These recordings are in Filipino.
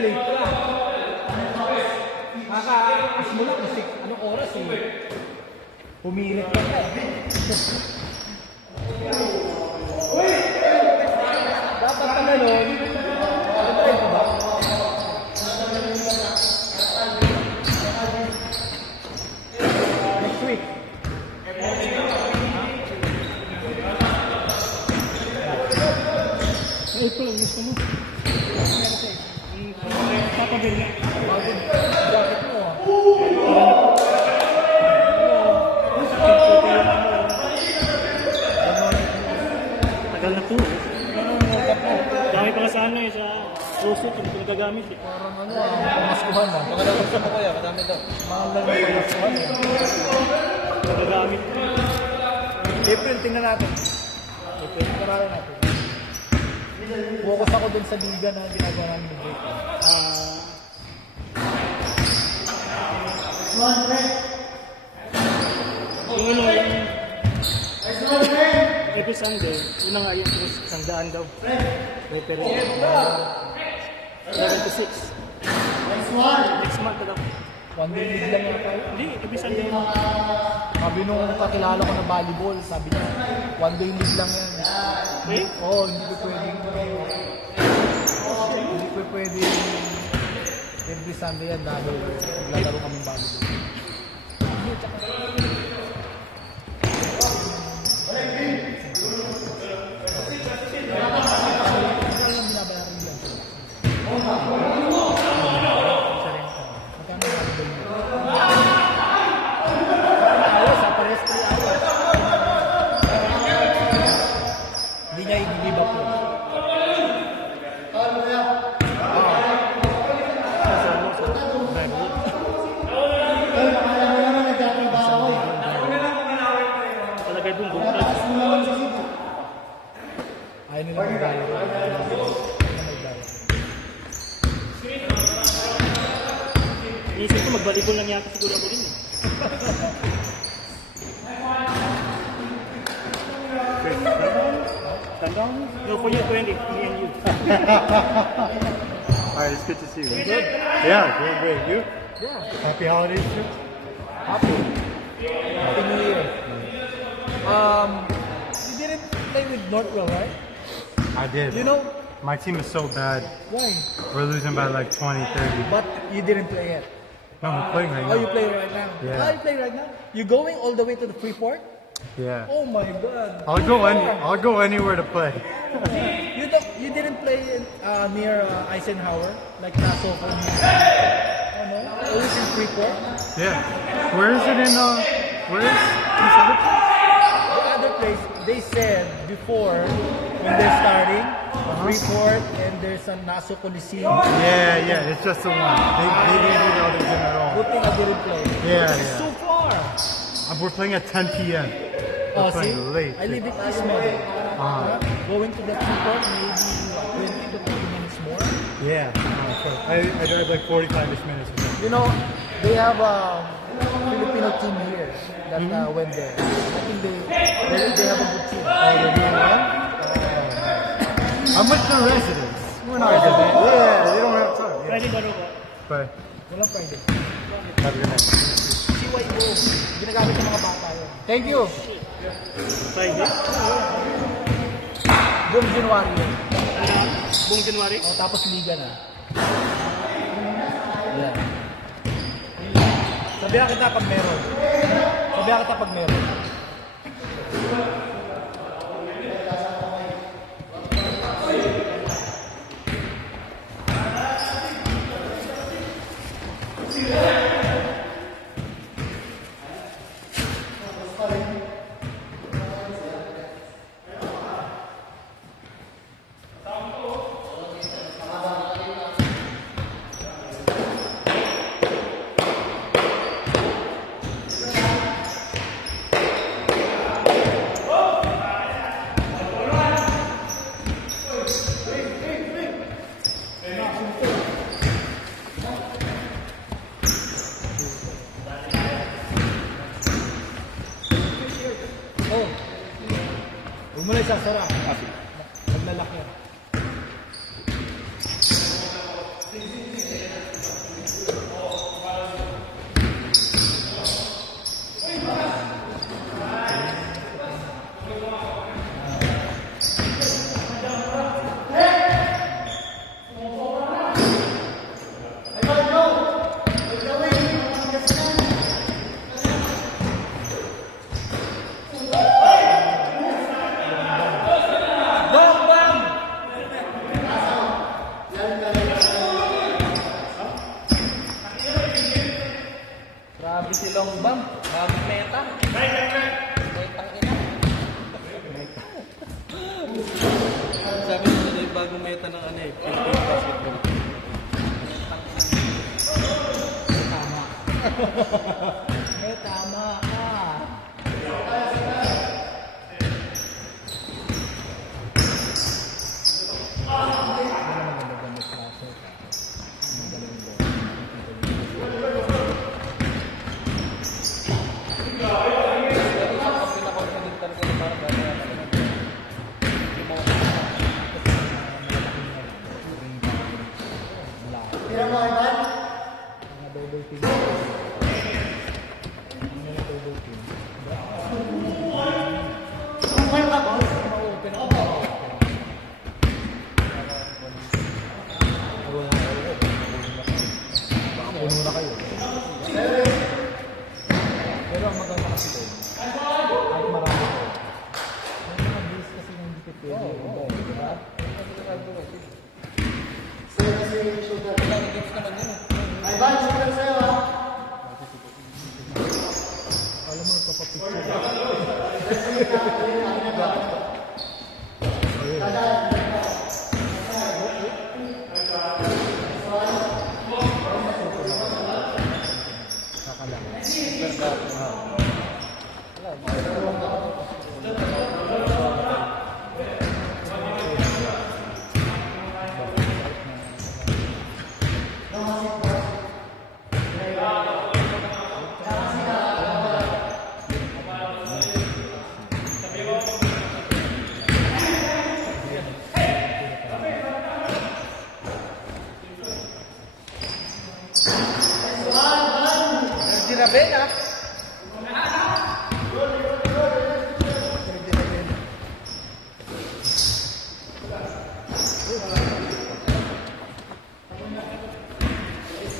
late ka. Maka-as mo lang kasi anong oras eh. Pumilit ka ka eh. Dapat ka na nun. Ano ka ba? Next week. Ito, gusto mo? Papagil na. Jacket mo ah. Tagal na po. Dami pa nga sa ano eh, sa Roset, hindi ko nagagamit eh. Parang ano ah, pamaskuhan ah. Pagkatapos mo kaya, madami daw. Mahal lang yung pamaskuhan eh. Nagagamit. April, tingnan natin. April, tingnan natin. Focus ako dun sa liga na ginagawa namin ng break. Yung ano, yung every Sunday, yun na nga yung sandaan daw. Pero 11 to 6. Next month na daw. One day league lang yata yun. Hindi, every Sunday. Sabi nung kakilala ko na volleyball, sabi niya, one day league lang yan. Eh? Oo, hindi ko pwedeng every Sunday yan dahil naglalaro kami volleyball. Hindi niya i-give up yun. Talagay doon, bukas. Ayaw nila mag-gaya. Iisip ko, magbalibol lang yata siguro ako din eh. No, for you, 20, me and you. Alright, it's good to see you. Good? Yeah, doing great. You? Yeah. Happy holidays, too? Happy. Happy New Year. You didn't play with Northwell, right? I did. You know My team is so bad. why? We're losing by like 20, 30. But you didn't play yet. No, we're playing right Oh, you now. play right now? Yeah. Oh, you play right now? You going all the way to the Freeport? Yeah. Oh my God. I'll go anywhere to play. You didn't play in, near Eisenhower, like Nassau for me. Oh no? Always in Freeport? Yeah. Where is it in, where is this other place? The other place, they said before, when they're starting, Freeport, and there's a Nassau Coliseum. Yeah, it's just the one. They didn't do the other gym at all. Good thing I didn't play. Yeah, It's so yeah. far. We're playing at 10 p.m. Oh, We're see? playing late. I live in Eastman. Going to the Freeport, maybe 20 to 30 minutes more. Yeah. I drive like 45-ish minutes or something. You know, they have a Filipino team here that went there. I think they have a good team. Oh, they're doing well? I'm with the residents. We're not residents. Yeah, they don't have time. Yeah. Pwede laro ko. Bye. Walang Friday. Have a good night. CYO. Ginagamit ng mga bata yun. Thank you. Friday. Buong January yun. Buong January. O, tapos liga na. Yeah. Sabihan kita pag meron. Sabihan kita pag meron. Oh. Huwag mo na isasara. Maglalaki yan. Eh, tama ka. Double team. Double team. Ma-open ako. Baka puno na kayo. Pero ang maganda kasi doon, kahit marami ko, may mga bis kasi ng dikit pwede. Diba? Alam mo, nagpapapicture. Ginabena.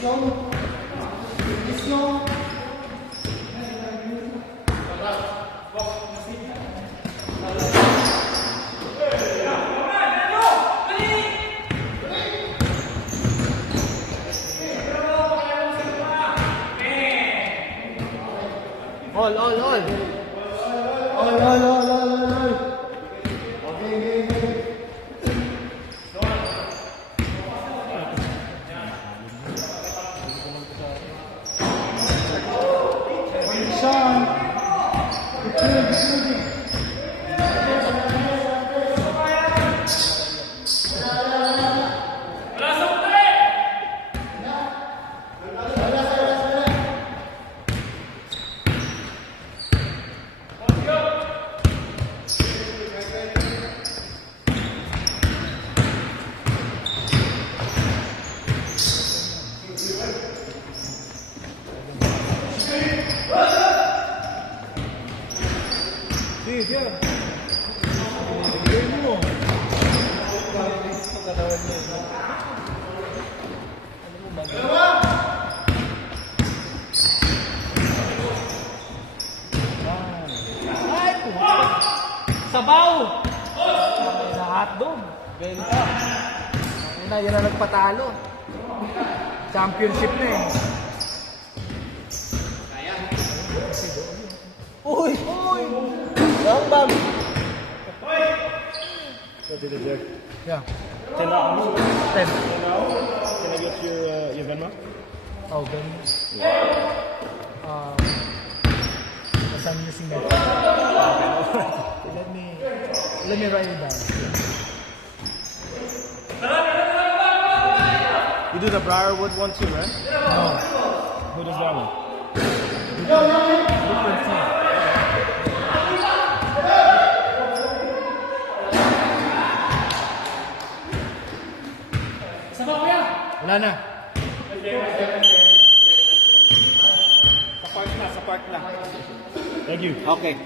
All. Sige. Game mo. Pagkatawa niya. Ano mo ba? Ay, sabaw! Sa hotdog. Benta. Yan na nagpatalo. Championship na eh. Uy! Bam! So did it, Jack? Yeah. 10 hours? 10. Can I get your Venmo? Oh, Ben. Nasaan niyo si Met? Let me write it down. You do the Briarwood one too, right? No. Who does that one? Different team. Wala na. Sa park na. Thank you. Okay.